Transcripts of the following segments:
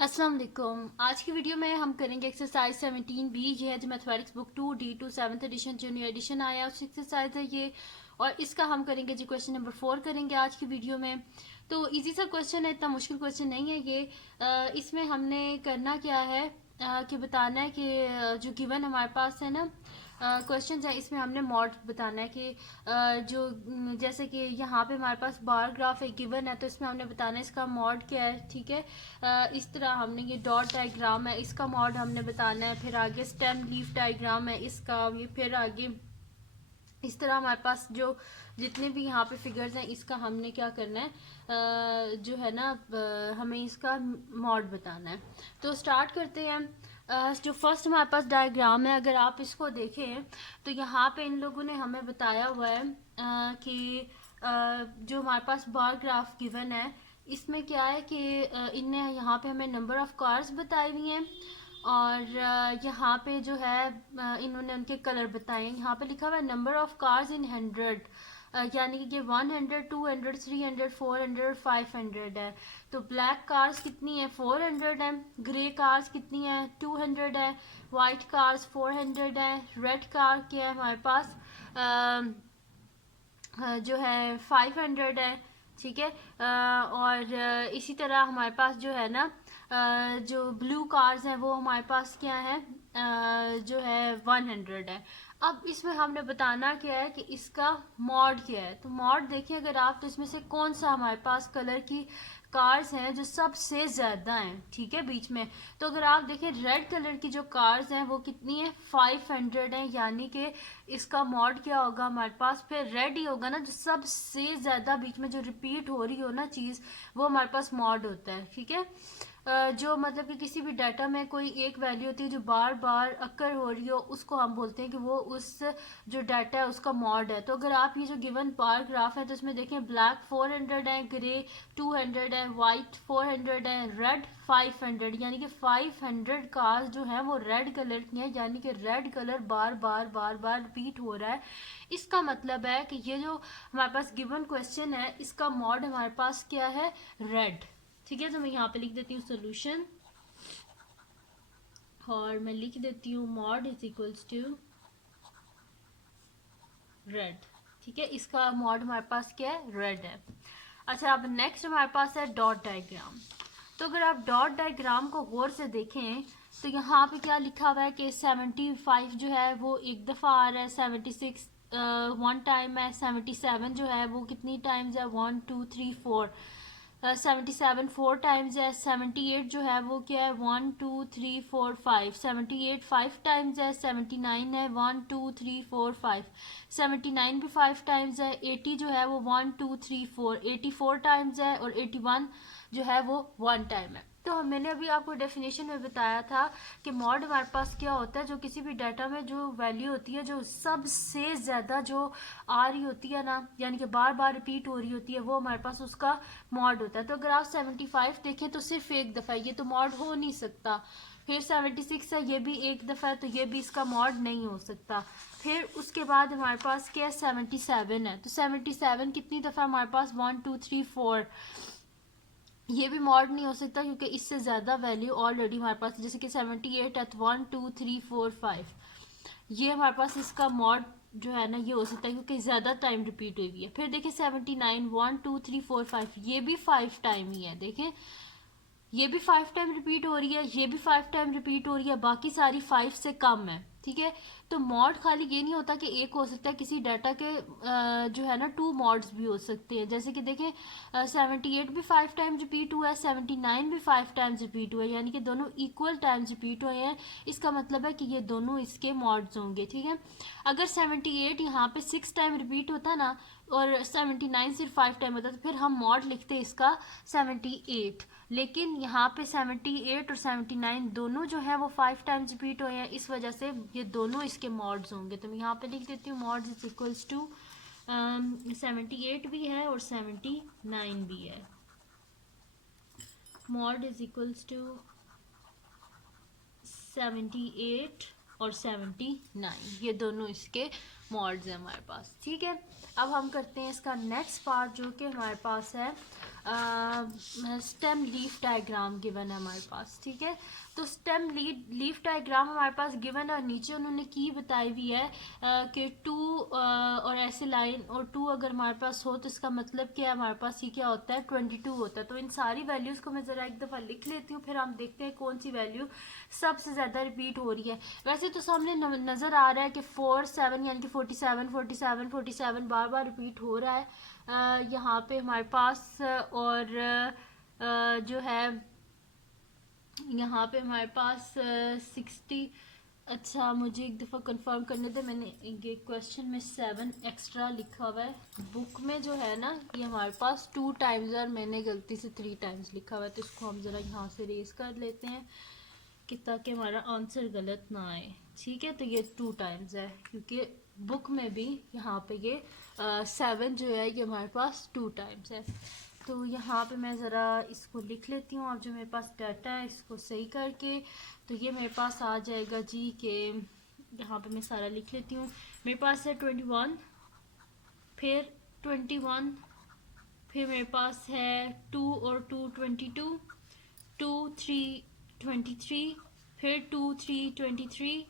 अस्सलाम वालेकुम। आज की वीडियो में हम करेंगे एक्सरसाइज 17B। ये है जो mathematics book 2D2 7th edition जो न्यू एडिशन आया उस एक्सरसाइज है ये। और इसका हम करेंगे जी क्वेश्चन नंबर 4 करेंगे आज की वीडियो में। तो इजी सा क्वेश्चन है, इतना मुश्किल क्वेश्चन नहीं है ये। इसमें हमने करना क्या है कि बताना है कि जो गिवन हमारे पास है ना क्वेश्चन है, इसमें हमने मॉड बताना है कि जो जैसे कि यहाँ पे हमारे पास बार ग्राफ एक गिवन है, तो इसमें हमने बताना है इसका मॉड क्या है। ठीक है, इस तरह हमने ये डॉट डायग्राम है, इसका मॉड हमने बताना है। फिर आगे स्टेम लीफ डायग्राम है इसका, ये फिर आगे इस तरह हमारे पास जो जितने भी यहाँ पे फिगर्स हैं इसका हमने क्या करना है जो है ना हमें इसका मॉड बताना है। तो स्टार्ट करते हैं। जो फर्स्ट हमारे पास डायग्राम है, अगर आप इसको देखें तो यहाँ पे इन लोगों ने हमें बताया हुआ है कि जो हमारे पास बार ग्राफ गिवन है इसमें क्या है कि इनने यहाँ पे हमें नंबर ऑफ कार्स बताई हुई हैं और यहाँ पे जो है इन्होंने उनके कलर बताए हैं। यहाँ पे लिखा हुआ है नंबर ऑफ कार्स इन 100, यानी कि ये 100, 200, 300, 400 और 500 है। तो ब्लैक कार्स कितनी है? 400 है। ग्रे कार्स कितनी है? 200 है। वाइट कार्स 400 है। रेड कार क्या है हमारे पास जो है 500 है। ठीक है, और इसी तरह हमारे पास जो है ना जो ब्लू कार्स हैं वो हमारे पास क्या है जो है 100 है। अब इसमें हमने बताना क्या है कि इसका मॉड क्या है। तो मॉड देखिए अगर आप, तो इसमें से कौन सा हमारे पास कलर की कार्स हैं जो सबसे ज्यादा हैं। ठीक है, बीच में तो अगर आप देखें रेड कलर की जो कार्स हैं वो कितनी है? 500 है, यानी कि इसका मॉड क्या होगा हमारे पास? फिर रेड ही होगा ना, जो सबसे ज्यादा बीच में जो रिपीट हो रही हो ना चीज, वो हमारे पास मॉड होता है। ठीक है, जो मतलब कि किसी भी डाटा में कोई एक वैल्यू होती है जो बार बार अकर हो रही हो, उसको हम बोलते हैं कि वो उस जो डाटा है उसका मॉड है। तो अगर आप ये जो गिवन बार ग्राफ है तो इसमें देखें ब्लैक 400 है, ग्रे 200 है, वाइट 400 है, रेड 500, यानी कि 500 कार्स जो है वो रेड कलर की है, यानी कि रेड कलर बार बार बार बार रिपीट हो रहा है। इसका मतलब है कि ये जो हमारे पास गिवन क्वेश्चन है इसका मॉड हमारे पास क्या है? रेड। ठीक है, तो मैं यहाँ पे लिख देती हूँ सोल्यूशन और मैं लिख देती हूँ mod is equals to red. ठीक है, इसका मॉड हमारे पास क्या है? रेड है। अच्छा, अब नेक्स्ट हमारे पास है डॉट डायग्राम। तो अगर आप डॉट डायग्राम को गौर से देखें तो यहाँ पे क्या लिखा हुआ है कि 75 जो है वो एक दफ़ा आ रहा है, 76 वन टाइम है, 77 जो है वो कितनी टाइम्स है? 1 2 3 4। 77 4 टाइम्स है। 78 जो है वो क्या है? 1 2 3 4 5। 78 5 टाइम्स है। 79 है 1 2 3 4 5। 79 भी 5 टाइम्स है। 80 जो है वो 1 2 3 4। 84 टाइम्स है और 81 जो है वो 1 टाइम है। तो मैंने अभी आपको डेफिनेशन में बताया था कि मॉड हमारे पास क्या होता है, जो किसी भी डाटा में जो वैल्यू होती है जो सबसे ज़्यादा जो आ रही होती है ना, यानी कि बार बार रिपीट हो रही होती है, वो हमारे पास उसका मॉड होता है। तो अगर आप 75 देखें तो सिर्फ एक दफ़ा है, ये तो मॉड हो नहीं सकता। फिर 76 है, ये भी एक दफ़ा है, तो ये भी इसका मॉड नहीं हो सकता। फिर उसके बाद हमारे पास क्या है? 77 है। तो 77 कितनी दफ़ा हमारे पास? 1 2 3 4। ये भी मॉड नहीं हो सकता क्योंकि इससे ज़्यादा वैल्यू ऑलरेडी हमारे पास, जैसे कि 78 है, 1 2 3 4 5। ये हमारे पास इसका मॉड जो है ना ये हो सकता है क्योंकि ज़्यादा टाइम रिपीट हुई हुई है। फिर देखिए 79 1 2 3 4 5, ये भी 5 टाइम ही है। देखें ये भी 5 टाइम रिपीट हो रही है, ये भी 5 टाइम रिपीट हो रही है, बाकी सारी 5 से कम है। ठीक है, तो मॉड खाली ये नहीं होता कि एक हो सकता है, किसी डाटा के जो है ना 2 मॉड्स भी हो सकते हैं। जैसे कि देखें 78 भी 5 टाइम रिपीट हुआ है, 79 भी 5 टाइम्स रिपीट हुआ है, यानी कि दोनों इक्वल टाइम्स रिपीट हुए हैं। इसका मतलब है कि ये दोनों इसके मॉड्स होंगे। ठीक है, अगर 78 यहाँ पे 6 टाइम रिपीट होता ना और 79 सिर्फ 5 टाइम होता तो फिर हम मॉड लिखते इसका 78। लेकिन यहाँ पे 78 और 79 दोनों जो है वो 5 टाइम्स रिपीट हुए हैं, इस वजह से ये दोनों इसके मॉड्स होंगे। तो मैं यहाँ पे लिख देती हूँ मॉड्स इज इक्वल्स टू 78 भी है और 79 भी है। मॉड इज इक्वल्स टू 78 और 79, ये दोनों इसके मॉड्स हैं हमारे पास। ठीक है, अब हम करते हैं इसका नेक्स्ट पार्ट जो कि हमारे पास है स्टेम लीफ डायग्राम गिवन है हमारे पास, ठीक है। तो स्टेम लीफ डायग्राम हमारे पास गिवन है और नीचे उन्होंने की बताई हुई है कि 2 और ऐसे लाइन और 2 अगर हमारे पास हो तो इसका मतलब क्या है, हमारे पास ये क्या होता है 22 होता है। तो इन सारी वैल्यूज़ को मैं ज़रा एक दफ़ा लिख लेती हूँ, फिर हम देखते हैं कौन सी वैल्यू सबसे ज़्यादा रिपीट हो रही है। वैसे तो सामने नज़र आ रहा है कि 4 7 यानी कि 47 47 47 बार बार रिपीट हो रहा है यहाँ पे हमारे पास। और जो है यहाँ पे हमारे पास 60। अच्छा मुझे एक दफ़ा कंफर्म करने दे, मैंने ये क्वेश्चन में 7 एक्स्ट्रा लिखा हुआ है, बुक में जो है ना ये हमारे पास 2 टाइम्स और मैंने गलती से 3 टाइम्स लिखा हुआ है। तो इसको हम ज़रा यहाँ से रेस कर लेते हैं कि ताकि हमारा आंसर गलत ना आए, ठीक है। तो ये 2 टाइम्स है क्योंकि बुक में भी यहाँ पे ये 7 जो है ये हमारे पास 2 टाइम्स है। तो यहाँ पे मैं ज़रा इसको लिख लेती हूँ, अब जो मेरे पास डाटा है इसको सही करके। तो ये मेरे पास आ जाएगा जी कि यहाँ पे मैं सारा लिख लेती हूँ। मेरे पास है 21, फिर 21, फिर मेरे पास है 2 और 2 22, 2 3 23, फिर 2 3 23,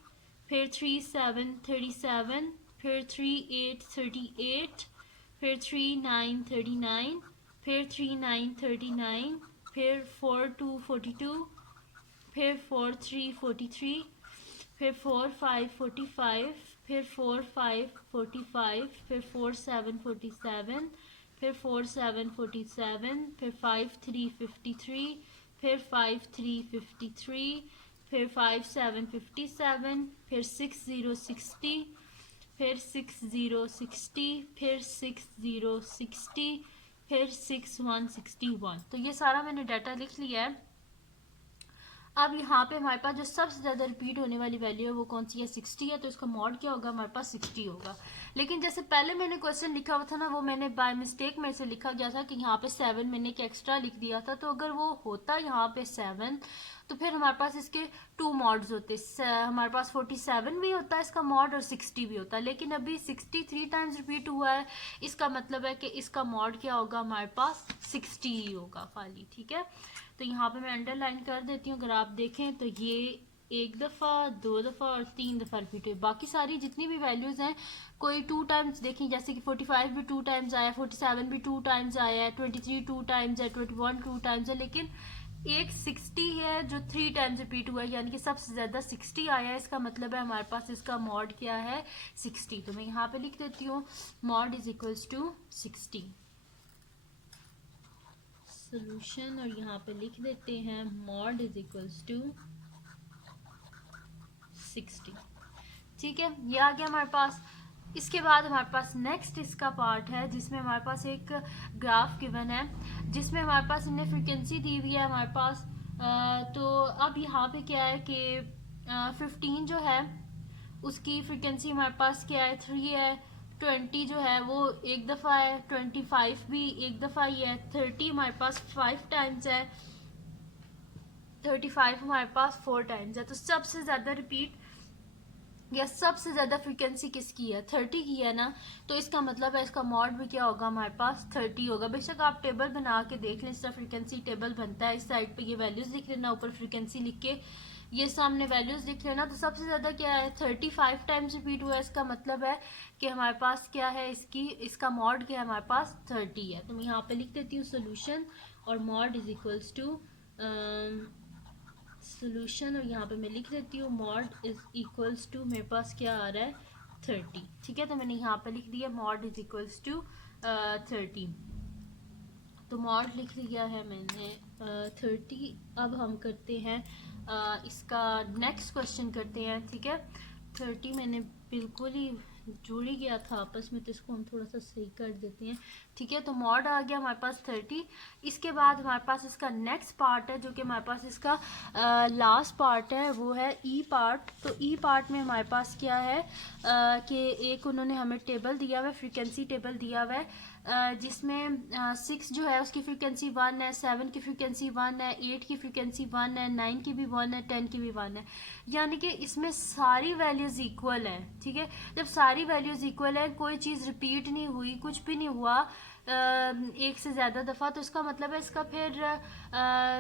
फिर 3 7 37, फिर 3 8 38, फिर 3 9 39, फिर 3 9 39, फिर 4 2 42, फिर 4 3 43, फिर 4 5 45, फिर 4 5 45, फिर 4 7 47, फिर 4 7 47, फिर 5 3 53, फिर 5 3 53, फिर 5 7 57, फिर 6 0 60, फिर 6 0 60, फिर 6 0 60, फिर 6 1 61। तो ये सारा मैंने डाटा लिख लिया है। अब यहाँ पे हमारे पास जो सबसे ज़्यादा रिपीट होने वाली वैल्यू है वो कौन सी है, 60 है। तो इसका मॉड क्या होगा, हमारे पास 60 होगा। लेकिन जैसे पहले मैंने क्वेश्चन लिखा हुआ था ना, वो मैंने बाय मिस्टेक मेरे से लिखा गया था कि यहाँ पे 7 मैंने एक एक्स्ट्रा लिख दिया था। तो अगर वो होता यहाँ पे 7 तो फिर हमारे पास इसके 2 मॉड्स होते, हमारे पास 47 भी होता है इसका मॉड और 60 भी होता है। लेकिन अभी 63 टाइम्स रिपीट हुआ है, इसका मतलब है कि इसका मॉड क्या होगा, हमारे पास 60 ही होगा खाली, ठीक है। तो यहाँ पे मैं अंडरलाइन कर देती हूँ। अगर आप देखें तो ये 1 दफ़ा 2 दफ़ा और 3 दफ़ा रिपीट हुई। बाकी सारी जितनी भी वैल्यूज़ हैं कोई 2 टाइम्स देखें, जैसे कि 45 भी 2 टाइम्स आया, 47 भी 2 टाइम्स आया है, 23 2 टाइम्स है, 21 2 टाइम्स है। लेकिन एक 60 है जो 3 टाइम्स रिपीट हुआ है, यानी कि सबसे ज़्यादा 60 आया है। इसका मतलब है हमारे पास इसका मॉड क्या है, 60। तो मैं यहाँ पे लिख देती हूँ mod is equals to 60 solution, और यहाँ पे लिख देते हैं मॉड इज इक्वल्स टू 60, ठीक है। ये आ गया हमारे पास। इसके बाद हमारे पास नेक्स्ट इसका पार्ट है जिसमें हमारे पास एक ग्राफ गिवन है, जिसमें हमारे पास इन्हें फ्रीक्वेंसी दी हुई है हमारे पास। तो अब यहाँ पे क्या है कि 15 जो है उसकी फ्रीक्वेंसी हमारे पास क्या है, 3 है। 20 जो है वो एक दफ़ा है, 25 भी एक दफ़ा ही है, 30 हमारे पास 5 टाइम्स है, 35 हमारे पास 4 टाइम्स है। तो सबसे ज़्यादा रिपीट या सबसे ज़्यादा फ्रीक्वेंसी किसकी है, 30 की है ना। तो इसका मतलब है इसका मॉड भी क्या होगा, हमारे पास 30 होगा। बेशक आप टेबल बना के देख लें, इसका फ्रीक्वेंसी टेबल बनता है। इस साइड पे ये वैल्यूज़ लिख लेना, ऊपर फ्रीक्वेंसी लिख के ये सामने वैल्यूज़ लिख लेना। तो सबसे ज़्यादा क्या है, 35 टाइम्स रिपीट हुआ है। इसका मतलब है कि हमारे पास क्या है, इसका मॉड क्या है, हमारे पास 30 है। तो मैं यहाँ पे लिख देती हूँ सोल्यूशन और mod is equals to solution, और यहाँ पे मैं लिख देती हूँ मॉड इज इक्वल्स टू, मेरे पास क्या आ रहा है 30, ठीक है। तो मैंने यहाँ पे लिख दिया मॉड इज इक्वल्स टू 30। तो मॉड लिख लिया है मैंने 30। अब हम करते हैं इसका नेक्स्ट क्वेश्चन करते हैं, ठीक है। 30 मैंने बिल्कुल ही जुड़ ही गया था आपस में, तो इसको हम थोड़ा सा सही कर देते हैं, ठीक है। तो मॉड आ गया हमारे पास 30। इसके बाद हमारे पास इसका नेक्स्ट पार्ट है जो कि हमारे पास इसका लास्ट पार्ट है, वो है ई पार्ट। तो ई पार्ट में हमारे पास क्या है कि एक उन्होंने हमें टेबल दिया हुआ है, फ्रीक्वेंसी टेबल दिया हुआ है, जिसमें 6 जो है उसकी फ्रीक्वेंसी 1 है, 7 की फ्रीक्वेंसी 1 है, 8 की फ्रीक्वेंसी 1 है, 9 की भी 1 है, 10 की भी 1 है। यानी कि इसमें सारी वैल्यूज़ इक्वल हैं, ठीक है। जब सारी वैल्यूज़ इक्वल है, कोई चीज़ रिपीट नहीं हुई, कुछ भी नहीं हुआ, एक से ज़्यादा दफ़ा, तो इसका मतलब है इसका फिर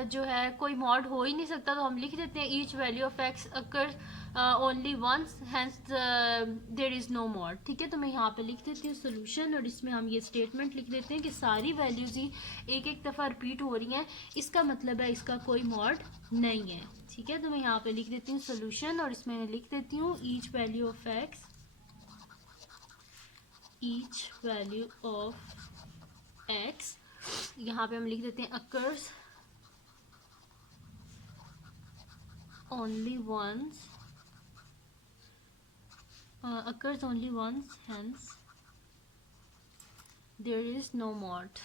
जो है कोई मॉड हो ही नहीं सकता। तो हम लिख देते हैं each value of x occur only once hence there is no mod. ठीक है, तो मैं यहाँ पे लिख देती हूँ सोल्यूशन, और इसमें हम ये स्टेटमेंट लिख देते हैं कि सारी वैल्यूज़ ही एक एक दफ़ा रिपीट हो रही हैं, इसका मतलब है इसका कोई मॉड नहीं है। ठीक है, तो मैं यहाँ पे लिख देती हूँ सोल्यूशन, और इसमें मैं लिख देती हूँ each value of x, each value of x, यहाँ पे हम लिख देते हैं occurs only once, occurs only once, hence there is no mod।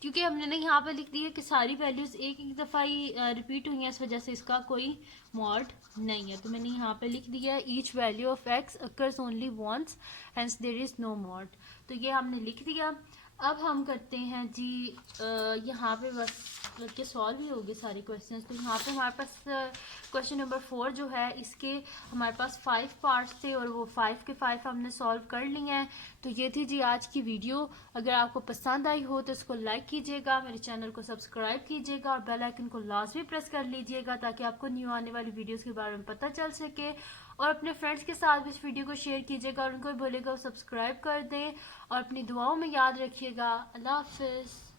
क्योंकि हमने ना यहाँ पे लिख दिया कि सारी वैल्यूज एक एक दफ़ा ही रिपीट हुई हैं, इस वजह से इसका कोई मॉड नहीं है। तो मैंने यहाँ पे लिख दिया है each value of x occurs only once hence there is no mod. तो ये हमने लिख दिया। अब हम करते हैं जी यहाँ पे बस बल्कि सॉल्व ही हो गए सारे क्वेश्चंस। तो यहाँ पे हमारे पास क्वेश्चन नंबर 4 जो है, इसके हमारे पास 5 पार्ट्स थे और वो 5 के 5 हमने सॉल्व कर लिए हैं। तो ये थी जी आज की वीडियो। अगर आपको पसंद आई हो तो इसको लाइक कीजिएगा, मेरे चैनल को सब्सक्राइब कीजिएगा और बेल आइकन को लाजमी प्रेस कर लीजिएगा ताकि आपको न्यू आने वाली वीडियोस के बारे में पता चल सके। और अपने फ्रेंड्स के साथ भी इस वीडियो को शेयर कीजिएगा और उनको भी बोलेगा वो सब्सक्राइब कर दें। और अपनी दुआओं में याद रखिएगा। अल्लाह हाफिज़।